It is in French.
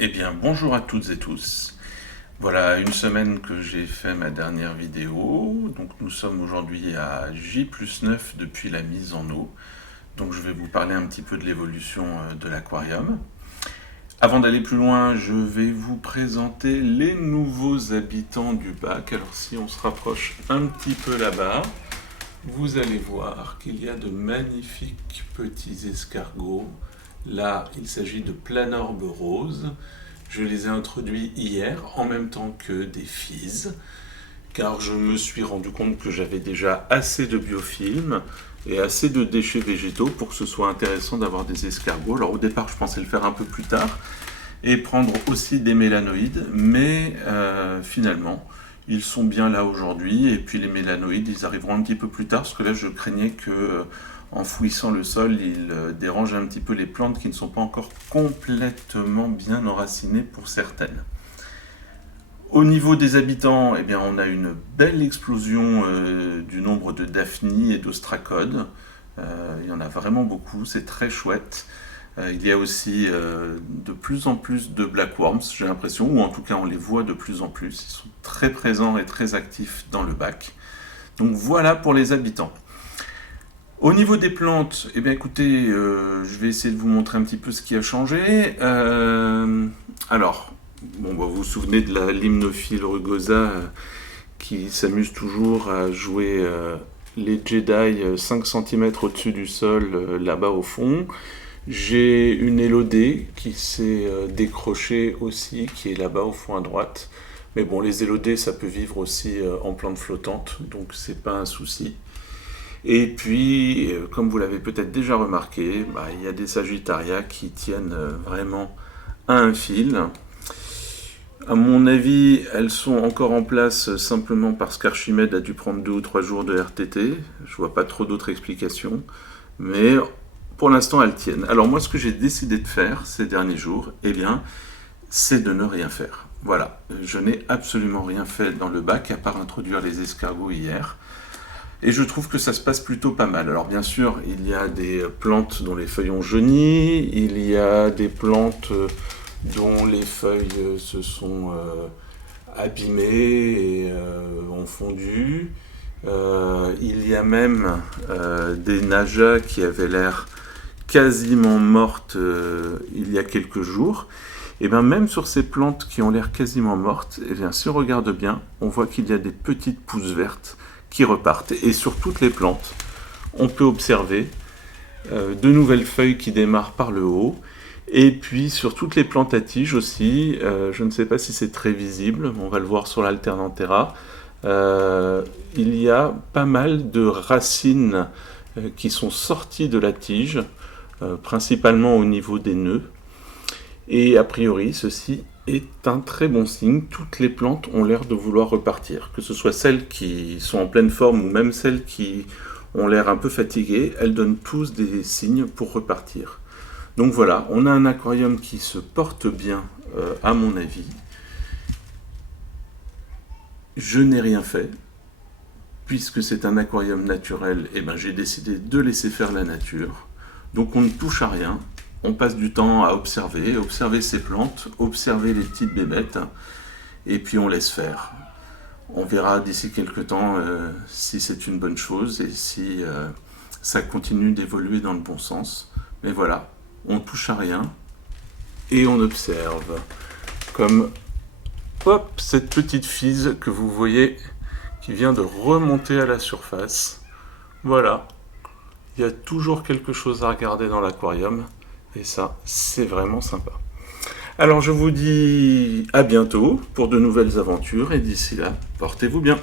Eh bien, bonjour à toutes et tous. Voilà, une semaine que j'ai fait ma dernière vidéo. Donc, nous sommes aujourd'hui à J+9 depuis la mise en eau. Donc, je vais vous parler un petit peu de l'évolution de l'aquarium. Avant d'aller plus loin, je vais vous présenter les nouveaux habitants du bac. Alors, si on se rapproche un petit peu là-bas, vous allez voir qu'il y a de magnifiques petits escargots. Là, il s'agit de planorbe rose. Je les ai introduits hier en même temps que des physes, car je me suis rendu compte que j'avais déjà assez de biofilm et assez de déchets végétaux pour que ce soit intéressant d'avoir des escargots. Alors au départ, je pensais le faire un peu plus tard et prendre aussi des mélanoïdes, mais finalement, ils sont bien là aujourd'hui. Et puis les mélanoïdes, ils arriveront un petit peu plus tard, parce que là, je craignais que en fouissant le sol, ils dérangent un petit peu les plantes qui ne sont pas encore complètement bien enracinées pour certaines. Au niveau des habitants, eh bien, on a une belle explosion du nombre de daphnies et d'ostracodes. Il y en a vraiment beaucoup, c'est très chouette. Il y a aussi de plus en plus de blackworms, j'ai l'impression, ou en tout cas on les voit de plus en plus. Ils sont très présents et très actifs dans le bac. Donc voilà pour les habitants. Au niveau des plantes, eh bien écoutez, je vais essayer de vous montrer un petit peu ce qui a changé. Alors, bon, bah, vous vous souvenez de la limnophile rugosa qui s'amuse toujours à jouer les Jedi 5 cm au-dessus du sol, là-bas au fond. J'ai une élodée qui s'est décrochée aussi, qui est là-bas au fond à droite. Mais bon, les élodées, ça peut vivre aussi en plante flottante, donc c'est pas un souci. Et puis, comme vous l'avez peut-être déjà remarqué, il y a des Sagittaria qui tiennent vraiment à un fil. À mon avis, elles sont encore en place simplement parce qu'Archimède a dû prendre 2 ou 3 jours de RTT. Je vois pas trop d'autres explications. Mais pour l'instant, elles tiennent. Alors moi, ce que j'ai décidé de faire ces derniers jours, eh bien, c'est de ne rien faire. Voilà, je n'ai absolument rien fait dans le bac, à part introduire les escargots hier. Et je trouve que ça se passe plutôt pas mal. Alors bien sûr, il y a des plantes dont les feuilles ont jauni, il y a des plantes dont les feuilles se sont abîmées et ont fondu. Il y a même des najas qui avaient l'air quasiment mortes il y a quelques jours. Et bien même sur ces plantes qui ont l'air quasiment mortes, et bien si on regarde bien, on voit qu'il y a des petites pousses vertes qui repartent. Et sur toutes les plantes, on peut observer de nouvelles feuilles qui démarrent par le haut. Et puis sur toutes les plantes à tiges aussi, je ne sais pas si c'est très visible, on va le voir sur l'Alternanthera, il y a pas mal de racines qui sont sorties de la tige, principalement au niveau des nœuds. Et a priori, ceci est un très bon signe. Toutes les plantes ont l'air de vouloir repartir. Que ce soit celles qui sont en pleine forme ou même celles qui ont l'air un peu fatiguées, elles donnent tous des signes pour repartir. Donc voilà, on a un aquarium qui se porte bien, à mon avis. Je n'ai rien fait. Puisque c'est un aquarium naturel, et ben j'ai décidé de laisser faire la nature. Donc on ne touche à rien. On passe du temps à observer ces plantes, observer les petites bébêtes, et puis on laisse faire. On verra d'ici quelques temps si c'est une bonne chose et si ça continue d'évoluer dans le bon sens. Mais voilà, on touche à rien et on observe. Comme hop, cette petite fise que vous voyez qui vient de remonter à la surface. Voilà, il y a toujours quelque chose à regarder dans l'aquarium. Et ça, c'est vraiment sympa. Alors je vous dis à bientôt pour de nouvelles aventures et d'ici là, portez-vous bien.